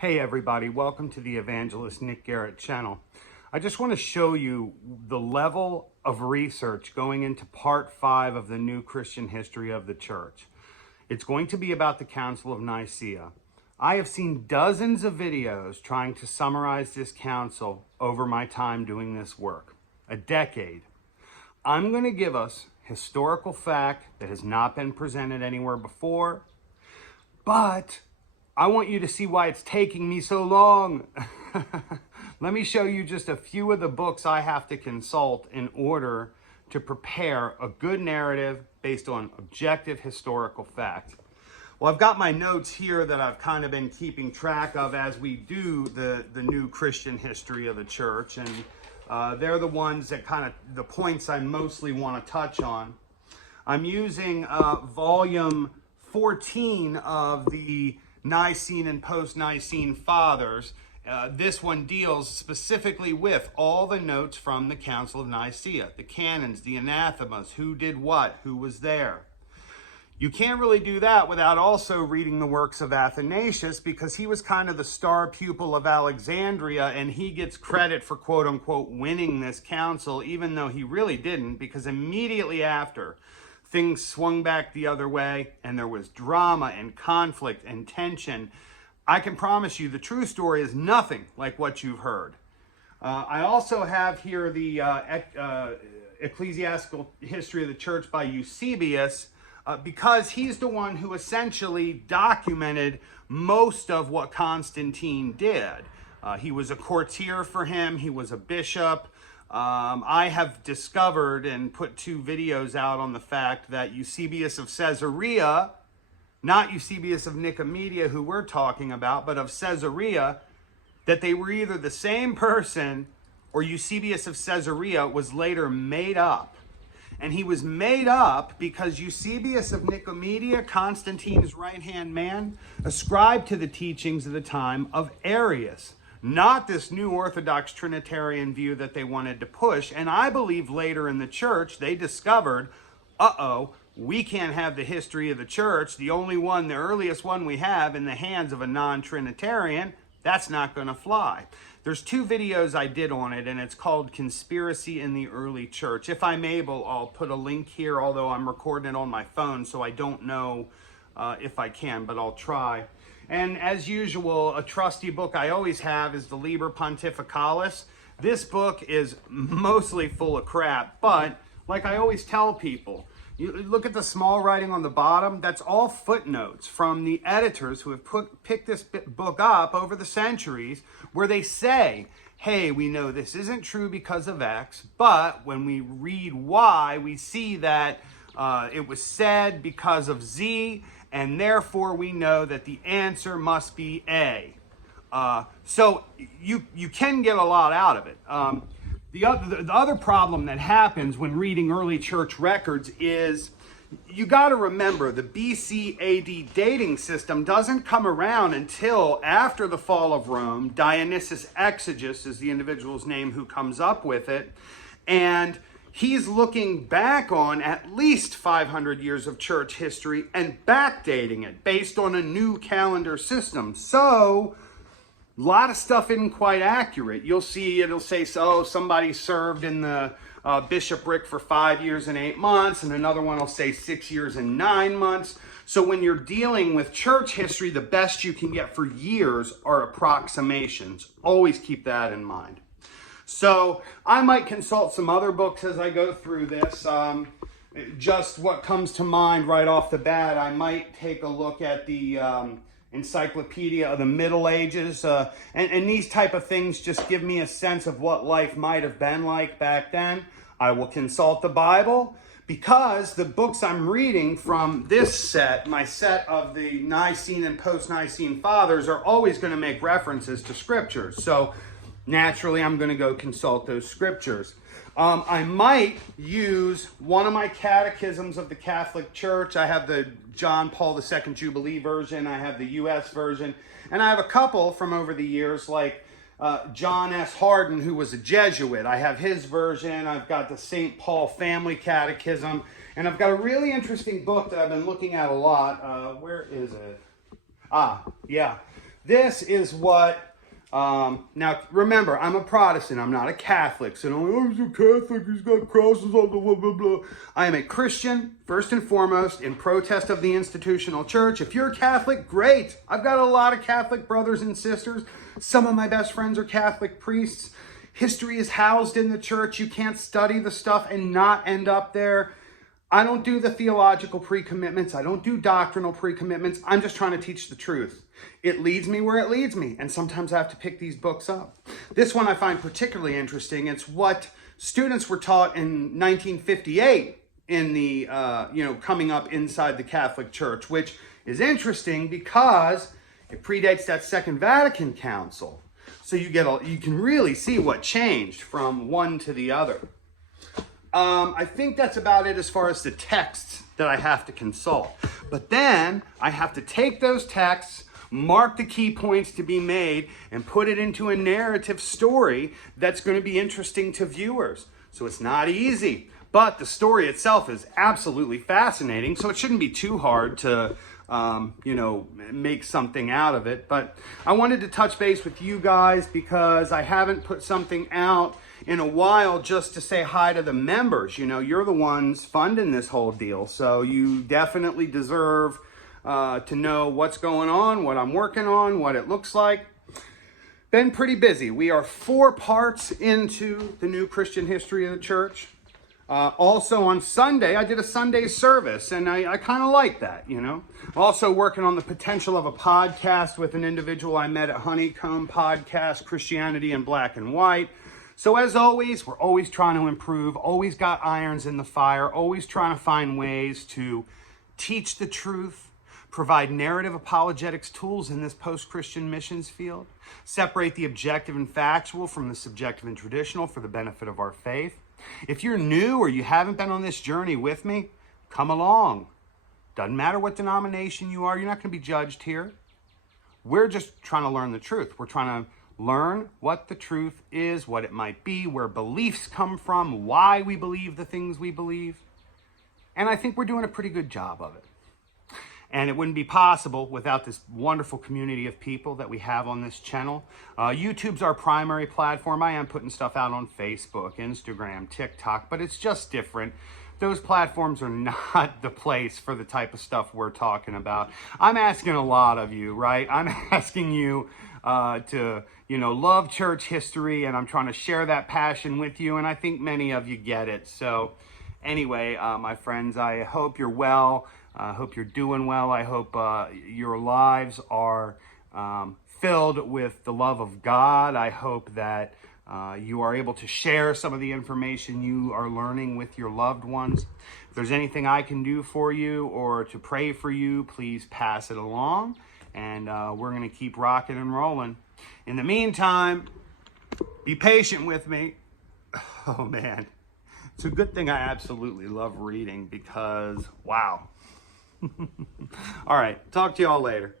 Hey everybody, welcome to the Evangelist Nick Garrett channel. I just want to show you the level of research going into part 5 of the new Christian history of the church. It's going to be about the Council of Nicaea. I have seen dozens of videos trying to summarize this council over my time doing this work. A decade. I'm going to give us historical fact that has not been presented anywhere before, but I want you to see why it's taking me so long. Let me show you just a few of the books I have to consult in order to prepare a good narrative based on objective historical fact. Well, I've got my notes here that I've kind of been keeping track of as we do the new Christian history of the church. And they're the ones that kind of, the points I mostly want to touch on. I'm using volume 14 of the Nicene and post-Nicene Fathers. This one deals specifically with all the notes from the Council of Nicaea, the canons, the anathemas, who did what, who was there. You can't really do that without also reading the works of Athanasius, because he was kind of the star pupil of Alexandria, and he gets credit for quote-unquote winning this council, even though he really didn't, because immediately after, things swung back the other way, and there was drama and conflict and tension. I can promise you the true story is nothing like what you've heard. I also have here the ecclesiastical history of the church by Eusebius, because he's the one who essentially documented most of what Constantine did. He was a courtier for him, he was a bishop. I have discovered and put 2 videos out on the fact that Eusebius of Caesarea, not Eusebius of Nicomedia, who we're talking about, but of Caesarea, that they were either the same person or Eusebius of Caesarea was later made up. And he was made up because Eusebius of Nicomedia, Constantine's right-hand man, ascribed to the teachings of the time of Arius. Not this new Orthodox Trinitarian view that they wanted to push. And I believe later in the church, they discovered, we can't have the history of the church, the only one, the earliest one we have, in the hands of a non-Trinitarian. That's not going to fly. There's 2 videos I did on it, and it's called Conspiracy in the Early Church. If I'm able, I'll put a link here, although I'm recording it on my phone, so I don't know if I can, but I'll try. And as usual, a trusty book I always have is the Liber Pontificalis. This book is mostly full of crap, but like I always tell people, you look at the small writing on the bottom, that's all footnotes from the editors who have picked this book up over the centuries, where they say, hey, we know this isn't true because of X, but when we read Y, we see that it was said because of Z, and therefore we know that the answer must be A. So you can get a lot out of it. The other problem that happens when reading early church records is you got to remember the BC AD dating system doesn't come around until after the fall of Rome. Dionysius Exiguus is the individual's name who comes up with it. And he's looking back on at least 500 years of church history and backdating it based on a new calendar system. So a lot of stuff isn't quite accurate. You'll see it'll say, so somebody served in the bishopric for 5 years and 8 months, and another one will say 6 years and 9 months. So when you're dealing with church history, the best you can get for years are approximations. Always keep that in mind. So I might consult some other books as I go through this. Just what comes to mind right off the bat, I might take a look at the Encyclopedia of the Middle Ages. And these type of things just give me a sense of what life might have been like back then. I will consult the Bible, because the books I'm reading from this set, my set of the Nicene and post-Nicene Fathers, are always going to make references to scriptures. So naturally, I'm going to go consult those scriptures. I might use one of my catechisms of the Catholic Church. I have the John Paul II Jubilee version. I have the U.S. version. And I have a couple from over the years, like John S. Hardin, who was a Jesuit. I have his version. I've got the St. Paul Family Catechism. And I've got a really interesting book that I've been looking at a lot. Where is it? Yeah. this is what, now remember, I'm a Protestant, I'm not a Catholic, so don't, oh, he's a Catholic, he's got crosses on the blah, blah, blah. I am a Christian, first and foremost, in protest of the institutional church. If you're a Catholic, great. I've got a lot of Catholic brothers and sisters. Some of my best friends are Catholic priests. History is housed in the church. You can't study the stuff and not end up there. I don't do the theological pre-commitments. I don't do doctrinal pre-commitments. I'm just trying to teach the truth. It leads me where it leads me, and sometimes I have to pick these books up. This one I find particularly interesting. It's what students were taught in 1958 in the, coming up inside the Catholic Church, which is interesting because it predates that Second Vatican Council. So you can really see what changed from one to the other. I think that's about it as far as the texts that I have to consult. But then I have to take those texts, mark the key points to be made, and put it into a narrative story that's going to be interesting to viewers. So it's not easy, but the story itself is absolutely fascinating, so it shouldn't be too hard to make something out of it. But I wanted to touch base with you guys because I haven't put something out in a while just to say hi to the members. You know, you're the ones funding this whole deal, so you definitely deserve to know what's going on, what I'm working on, what it looks like. Been pretty busy. We are 4 parts into the new Christian history of the church. Also on Sunday, I did a Sunday service, and I kind of like that, you know. Also working on the potential of a podcast with an individual I met at Honeycomb Podcast, Christianity in Black and White. So as always, we're always trying to improve, always got irons in the fire, always trying to find ways to teach the truth, provide narrative apologetics tools in this post-Christian missions field, separate the objective and factual from the subjective and traditional for the benefit of our faith. If you're new or you haven't been on this journey with me, come along. Doesn't matter what denomination you are, you're not going to be judged here. We're just trying to learn the truth. We're trying to learn what the truth is, what it might be, where beliefs come from, why we believe the things we believe. And I think we're doing a pretty good job of it. And it wouldn't be possible without this wonderful community of people that we have on this channel. YouTube's our primary platform. I am putting stuff out on Facebook, Instagram, TikTok, but it's just different. Those platforms are not the place for the type of stuff we're talking about. I'm asking a lot of you, right? I'm asking you to, love church history, and I'm trying to share that passion with you, and I think many of you get it. So anyway, my friends, I hope you're well. I hope you're doing well. I hope your lives are filled with the love of God. I hope that you are able to share some of the information you are learning with your loved ones. If there's anything I can do for you or to pray for you, please pass it along. And we're going to keep rocking and rolling. In the meantime, be patient with me. Oh, man. It's a good thing I absolutely love reading because, wow. All right. Talk to you all later.